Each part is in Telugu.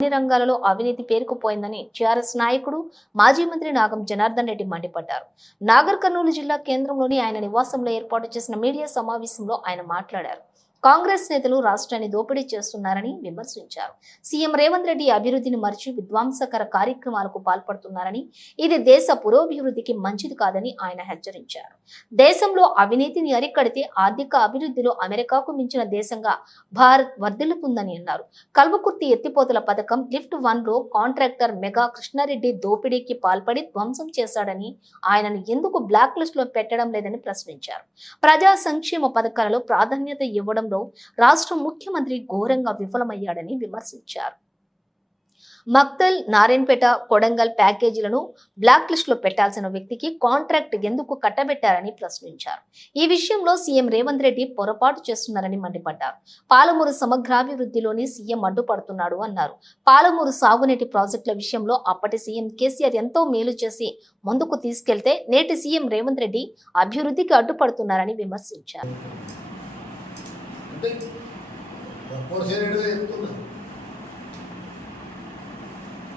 అన్ని రంగాలలో అవినీతి పేరుకుపోయిందని టీఆర్ఎస్ నాయకుడు మాజీ మంత్రి నాగం జనార్దన్ రెడ్డి మండిపడ్డారు. నాగర్ కర్నూలు జిల్లా కేంద్రంలోని ఆయన నివాసంలో ఏర్పాటు చేసిన మీడియా సమావేశంలో ఆయన మాట్లాడారు. కాంగ్రెస్ నేతలు రాష్ట్రాన్ని దోపిడీ చేస్తున్నారని విమర్శించారు. సీఎం రేవంత్ రెడ్డి అభివృద్ధిని మరిచి విధ్వంసకర కార్యక్రమాలకు పాల్పడుతున్నారని, ఇది దేశ పురోభివృద్ధికి మంచిది కాదని ఆయన హెచ్చరించారు. దేశంలో అవినీతిని అరికడితే ఆర్థిక అభివృద్ధిలో అమెరికాకు మించిన దేశంగా భారత్ వర్ధిల్లుతుందని అన్నారు. కల్వకుర్తి ఎత్తిపోతల పథకం లిఫ్ట్ 1లో కాంట్రాక్టర్ మెగా కృష్ణారెడ్డి దోపిడీకి పాల్పడి ధ్వంసం చేశాడని, ఆయనను ఎందుకు బ్లాక్ లిస్ట్ లో పెట్టడం లేదని ప్రశ్నించారు. ప్రజా సంక్షేమ పథకాలలో ప్రాధాన్యత ఇవ్వడం రాష్ట్ర ముఖ్యమంత్రి ఘోరంగా విఫలమయ్యాడని విమర్శించారు. మక్తల్, నారాయణపేట, కొడంగల్ ప్యాకేజీలను బ్లాక్ లిస్ట్ లో పెట్టాల్సిన వ్యక్తికి కాంట్రాక్ట్ ఎందుకు కట్టబెట్టారని ప్రశ్నించారు. ఈ విషయంలో సీఎం రేవంత్ రెడ్డి పొరపాటు చేస్తున్నారని మండిపడ్డారు. పాలమూరు సమగ్రాభివృద్ధిలోని సీఎం అడ్డుపడుతున్నాడు అన్నారు. పాలమూరు సాగునీటి ప్రాజెక్టుల విషయంలో అప్పటి సీఎం కేసీఆర్ ఎంతో మేలు చేసి ముందుకు తీసుకెళ్తే నేటి సీఎం రేవంత్ రెడ్డి అభివృద్ధికి అడ్డుపడుతున్నారని విమర్శించారు.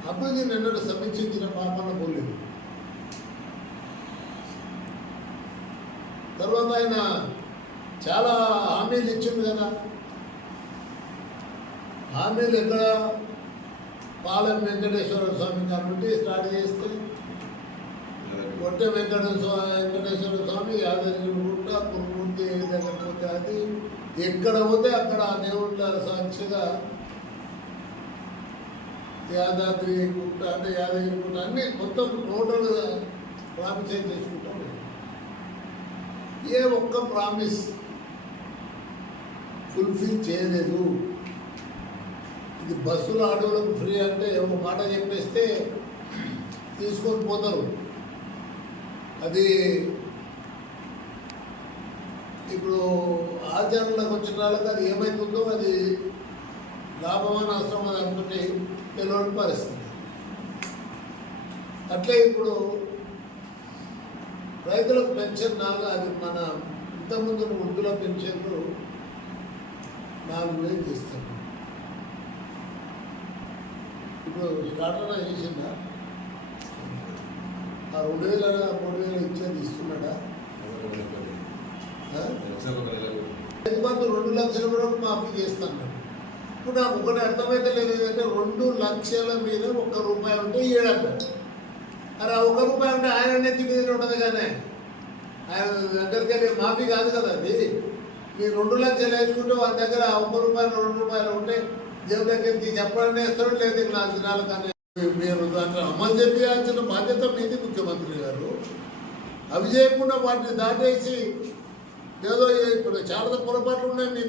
అభివృద్ధి నిన్నటి సమీక్షించిన పాపన పోలేదు. తర్వాత ఆయన చాలా హామీలు ఇచ్చింది కదా. హామీలు ఎక్కడ? పాలెం వెంకటేశ్వర స్వామి కాబట్టి స్టార్ట్ చేస్తే కొట్టే వెంకటేశ్వర స్వామి, యాదగిరిగుట్ట, పురుమూర్తి దగ్గర పోతే అది, ఎక్కడ పోతే అక్కడ దేవుళ్ళ సాక్షిగా యాదాద్రి గుట్ట అంటే యాదగిరి గుట్ట అన్నీ మొత్తం టోటల్గా ప్రామిస్ చేసుకుంటాం. ఏ ఒక్క ప్రామిస్ ఫుల్ఫిల్ చేయలేదు. ఇది బస్సులు ఆటోలకు ఫ్రీ అంటే ఒక మాట చెప్పేస్తే తీసుకొని పోతారు. అది ఇప్పుడు ఆచరణలోకి వచ్చిన వాళ్ళకి అది ఏమవుతుందో అది లాభమా నష్టం అని అనుకుంటే తెలియని పరిస్థితి. అట్లే ఇప్పుడు రైతులకు పెన్షన్ అది మన ఇంతకుముందు వృద్ధుల పెన్షన్లు 4,000 చేస్తారు. ఇప్పుడు స్టార్టర్ చేసిందా? ఆ 2,000 3,000 ఇచ్చేది ఇస్తున్నాడా? రైతు బంధు 2 లక్షల వరకు మాఫీ చేస్తాను. ఇప్పుడు నాకు ఒకటి అర్థమైతే లేదు ఏంటంటే 2 లక్షల మీద 1 రూపాయి ఉంటే 7 అంటారు. అరే 1 రూపాయి ఉంటే ఆయన నెత్తి మీద ఉండదు కానీ ఆయన దగ్గరికి వెళ్ళి మాఫీ కాదు కదా అది. మీరు 2 లక్షలు వేసుకుంటే వాళ్ళ దగ్గర 1 రూపాయలు 2 రూపాయలు ఉంటే జేబు దగ్గరికి చెప్పడం వేస్తాడు, లేదు నా దినాలు కానీ మీరు దాంట్లో అమలు చేయాల్సిన బాధ్యత మీది ముఖ్యమంత్రి గారు. అవి చేయకుండా వాటిని దాటేసి ఏదో ఇప్పుడు చాలా పొరపాట్లు ఉన్నాయి మీ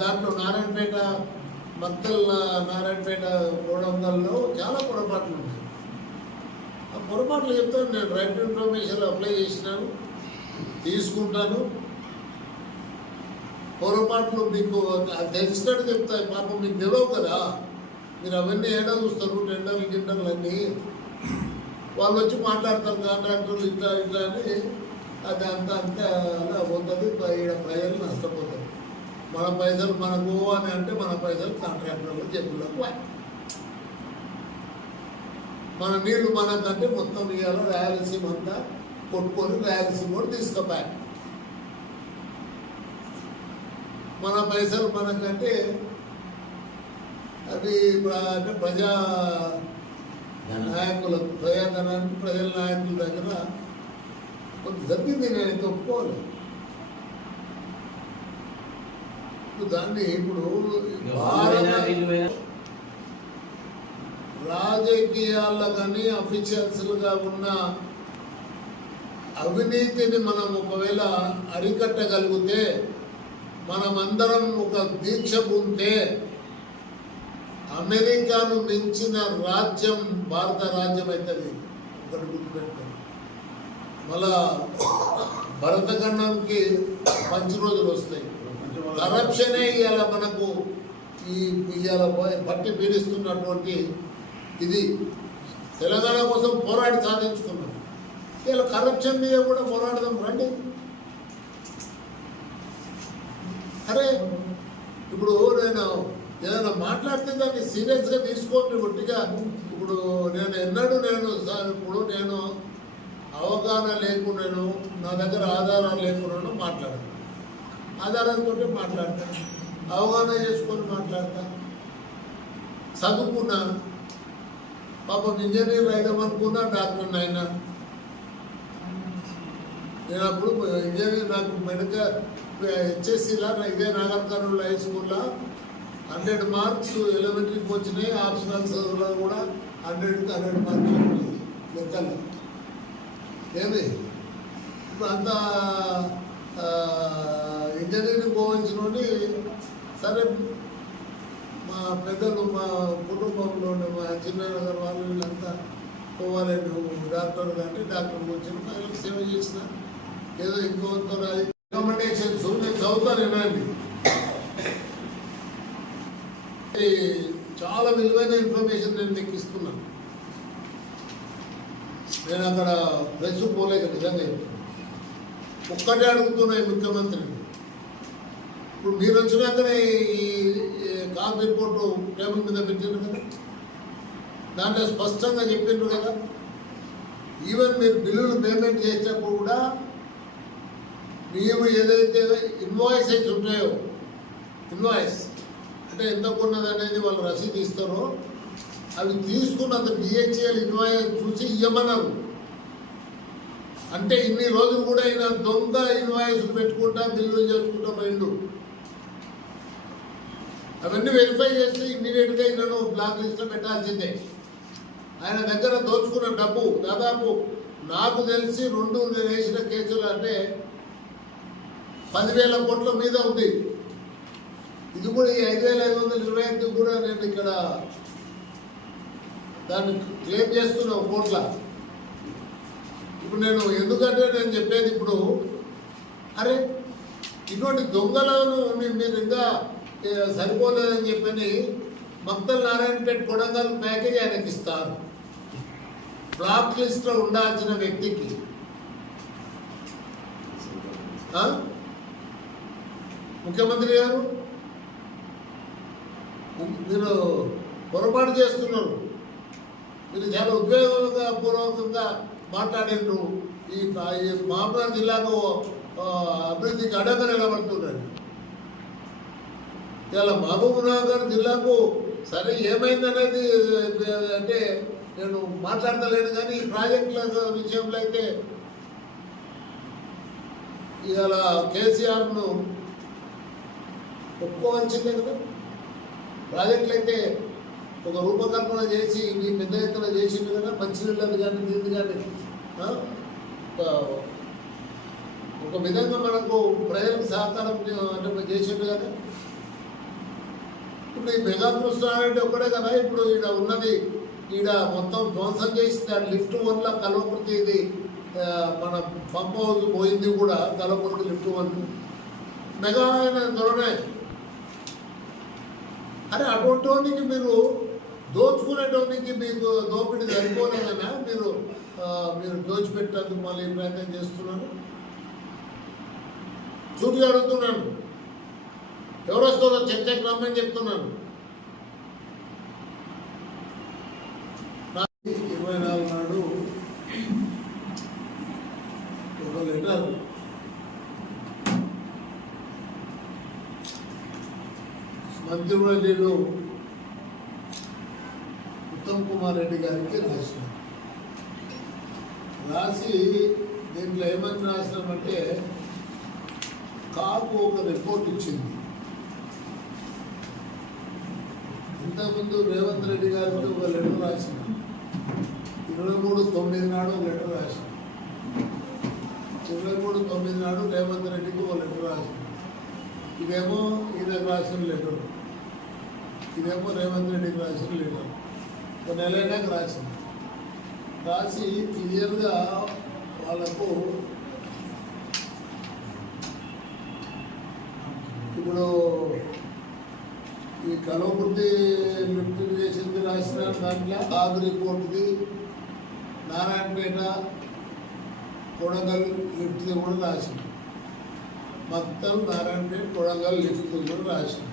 దాంట్లో నారాయణపేట, మక్తల్ నారాయణపేట 300లో చాలా పొరపాట్లు ఉన్నాయి. ఆ పొరపాట్లు చెప్తాను. నేను రైట్ ఇన్ఫర్మేషన్ అప్లై చేసినాను, తీసుకుంటాను. పొరపాట్లు మీకు తెలిసినట్టు చెప్తాయి. పాపం మీకు తెలియవు కదా, మీరు అవన్నీ ఏడా చూస్తారు. టెండర్లు అన్నీ వాళ్ళు వచ్చి మాట్లాడతారు. కాంట్రాక్టర్లు ఇట్లా ఇట్లా అని అది అంతా అలా పోతుంది. ఇక్కడ ప్రజలు నష్టపోతారు. మన పైసలు మనకు అని అంటే మన పైసలు కాంట్రాక్టర్లు జబ్బులకు, మన నీళ్లు మనకంటే మొత్తం ఇవాళ రాయలసీమ అంతా కొట్టుకొని రాయలసీమ కూడా తీసుకుపోయా. మన పైసలు మనకంటే అవి అంటే ప్రజా నాయకులకు, ప్రజాధనానికి ప్రజల నాయకుల దగ్గర కొంత జరిగింది. నేనైతే ఒప్పుకోవాలి. దాన్ని ఇప్పుడు రాజకీయాల్లో కానీ అఫీషియల్స్లుగా ఉన్న అవినీతిని మనం ఒకవేళ అరికట్టగలిగితే, మనమందరం ఒక దీక్ష ఉంటే అమెరికాను మించిన రాజ్యం భారత రాజ్యం అవుతుంది. ఒకటి గుర్తుపెట్టుకోండి. మళ్ళా భరతఖండంకి మంచి రోజులు వస్తాయి. కరప్షనే ఇవాళ మనకు ఇవాళ పట్టి పీడిస్తున్నటువంటి ఇది తెలంగాణ కోసం పోరాడి సాధించుకున్నాం. ఇలా కరప్షన్ మీద కూడా పోరాడదాం రండి. అరే ఇప్పుడు నేను ఏదైనా మాట్లాడితే దాన్ని సీరియస్గా తీసుకోండి. ఒట్టిగా ఇప్పుడు నేను అవగాహన లేకున్నాను, నా దగ్గర ఆధారాలు లేకున్నాను మాట్లాడాను. ఆధారాలతో మాట్లాడతాను, అవగాహన చేసుకొని మాట్లాడతా. చదువుకున్నా, పాపం ఇంజనీర్ అయిదామనుకున్నా, డాక్టర్ అయినా. నేను అప్పుడు ఇంజనీర్ నాకు మెడికల్ హెచ్ఎస్సీలా ఇదే నాగర్ కర్నూలు హై స్కూల్లో 100 మార్క్స్ ఎలిమెంటరీకి వచ్చినాయి. ఆప్షనల్ చదువులో కూడా 100కి 100 మార్క్స్ వచ్చినాయి లెక్కలు. ఏమి ఇప్పుడు అంత ఇంజనీరింగ్ పోవాల్సిన సరే మా పెద్దలు మా కుటుంబంలో ఉండే మా చిన్నయ్య గారు వాళ్ళు వీళ్ళంతా పోవాలి, నువ్వు డాక్టర్ అంటే డాక్టర్ వచ్చిన ప్రజలకు సేవ చేసిన ఏదో ఇంకొంత రికమెండేషన్స్ నేను చదువుతాను. ఏనండి చాలా విలువైన ఇన్ఫర్మేషన్ నేను మీకు ఇస్తున్నాను. నేను అక్కడ ప్రెస్ పోలేక నిజంగా ఒక్కటే అడుగుతున్నాయి ముఖ్యమంత్రిని. ఇప్పుడు మీరు వచ్చినాకనే ఈ కాల్ రిపోర్టు టేబుల్ మీద పెట్టిండ్రు కదా, దాంట్లో స్పష్టంగా చెప్పిండ్రు కదా. ఈవెన్ మీరు బిల్లులు పేమెంట్ చేసేటప్పుడు కూడా మేము ఏదైతే ఇన్వాయిసెస్ ఉంటాయో, ఇన్వాయిస్ అంటే ఎంత కొన్నది అనేది వాళ్ళు రసీదు ఇస్తారో అవి తీసుకున్నంత బిహెచ్ఎల్ ఇన్వాయిస్ చూసి ఇవ్వమన్నారు. అంటే ఇన్ని రోజులు కూడా ఆయన దొంగ ఇన్వాయిస్ పెట్టుకుంటా బిల్లులు చేసుకుంటా పోయిండు. అవన్నీ వెరిఫై చేస్తే ఇమ్మీడియట్గా ఈయనను బ్లాక్ లిస్ట్లో పెట్టాల్సిందే. ఆయన దగ్గర దోచుకున్న డబ్బు దాదాపు నాకు తెలిసి నేను వేసిన కేసులు అంటే 10,000 కోట్ల మీద ఉంది. ఇది కూడా ఈ 5,525 కూడా నేను ఇక్కడ దాన్ని క్లెయిమ్ చేస్తున్నా కోట్ల. ఇప్పుడు నేను ఎందుకంటే నేను చెప్పేది ఇప్పుడు అరే ఇటువంటి దొంగలను మీరు ఇంకా సరిపోలేదని చెప్పని మక్తల్ నారాయణపేట కొడంగల్ ప్యాకేజ్ ఆయనకి ఇస్తారు. బ్లాక్ లిస్ట్లో ఉండాల్సిన వ్యక్తికి ముఖ్యమంత్రి గారు మీరు పొరపాటు చేస్తున్నారు. మీరు చాలా ఉద్వేగంగా పూర్వకంగా మాట్లాడినారు. ఈ మహబూబ్నగర్ జిల్లాకు అభివృద్ధికి అడ్డంగా నిలబడుతున్నాడు. ఇలా మహబూబ్నగర్ జిల్లాకు సరే ఏమైందనేది అంటే నేను మాట్లాడతలేను, కానీ ఈ ప్రాజెక్టుల విషయంలో అయితే ఇవాళ కేసీఆర్ను ఒప్పుకోవాల్సిందే కదా. ప్రాజెక్టులు అయితే ఒక రూపకల్పన చేసి మీ పెద్ద ఎత్తున చేసిండు కదా, మంచినీళ్ళది కానీ నీళ్ళు కానీ ఒక విధంగా మనకు ప్రజలకు సహకారం అంటే చేసిండు కదా. ఇప్పుడు ఈ మెగా కృష్ణారెడ్డి ఒక్కడే కదా ఇప్పుడు ఈడ ఉన్నది, ఈడ మొత్తం ధ్వంసం చేసింది. ఆ లిఫ్ట్ వల్ల కల్వకుర్తి ఇది మన పంప్ హౌస్ పోయింది కూడా, కల్వకుర్తి లిఫ్ట్ వన్ మెగా అయిన త్వరనే. అరే అటువంటి వానికి మీరు దోచుకునేటోనికి మీకు దోపిడీ సరిపోలేదనా మీరు దోచిపెట్టేందుకు మళ్ళీ ప్రయత్నం చేస్తున్నారు? చూటిగా అడుగుతున్నాను, ఎవరు వస్తారో చర్చకు రమ్మని చెప్తున్నాను. 24 నాడు ఒక లెటర్ మంత్రివర్యులు ఉత్తమ్ కుమార్ రెడ్డి గారికి రాసి దీంట్లో ఏమని రాసినామంటే కాపు ఒక రిపోర్ట్ ఇచ్చింది. ఇంతకుముందు రేవంత్ రెడ్డి గారికి ఒక లెటర్ రాసిన, 23/9 నాడు ఒక లెటర్ రాసిన, 23/9 నాడు రేవంత్ రెడ్డికి ఒక లెటర్ రాసిన. ఇదేమో ఈయనకు రాసిన లెటర్, ఇదేమో రేవంత్ రెడ్డికి రాసిన లెటర్. ఒక నెలైనాక రాసి క్లియర్గా వాళ్ళకు ఇప్పుడు ఈ కల్వకుర్తి లిఫ్ట్ చేసింది రాసిన దాంట్లో బాగ్ రిపోర్ట్ది, నారాయణపేట కొడంగల్ లిఫ్ట్ది కూడా రాసిన, మొత్తం నారాయణపేట కొడంగల్ లిఫ్ట్ది కూడా రాసిన.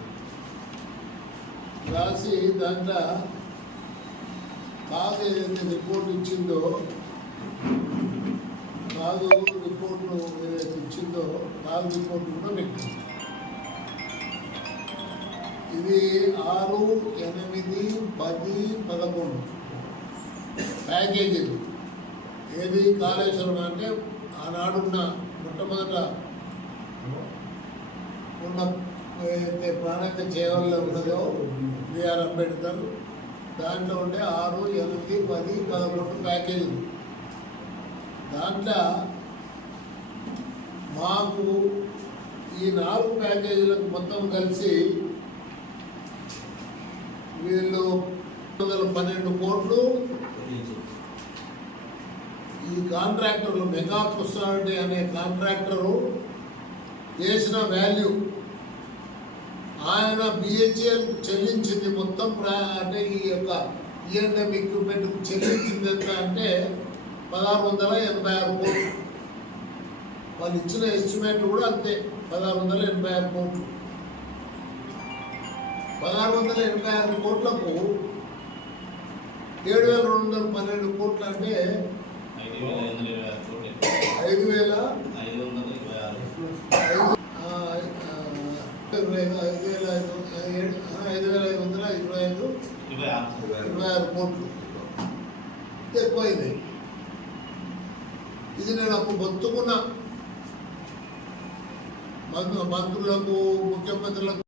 రాసి దాంట్లో కాదు ఏదైతే రిపోర్ట్ ఇచ్చిందో కాదు రిపోర్ట్లు ఏదైతే ఇచ్చిందో కాదు రిపోర్ట్లు కూడా పెట్టింది. ఇది 6, 8, 10, 11 ప్యాకేజీలు. ఏది కాళేశ్వరం అంటే ఆనాడున్న మొట్టమొదట ఉన్న ఏదైతే ప్రాణాంత చేవల్లో ఉన్నదో బిఆర్ అంబేద్కర్ దాంట్లో ఉండే 6, 8, 10, 11 ప్యాకేజీలు. దాంట్లో మాకు ఈ 4 ప్యాకేజీలకు మొత్తం కలిసి వీళ్ళు 12 కోట్లు. ఈ కాంట్రాక్టర్లు మెగా కృష్ణారెడ్డి అనే కాంట్రాక్టరు చేసిన వాల్యూ ఆయన బిహెచ్ఎల్ చెల్లించింది మొత్తం అంటే ఈ యొక్క ఈఎండ్ఎం ఎక్విప్మెంట్ చెల్లించింది ఎంత అంటే 1686 కోట్లు. వాళ్ళు ఇచ్చిన ఎస్టిమేట్ కూడా అంతే 1686 కోట్లు. 1686 కోట్లకు 7212 కోట్లు అంటే 5,526 కోట్లు ఎక్కువైంది. ఇది నేను అప్పుడు బొత్తుకున్న మంత్రులకు ముఖ్యమంత్రులకు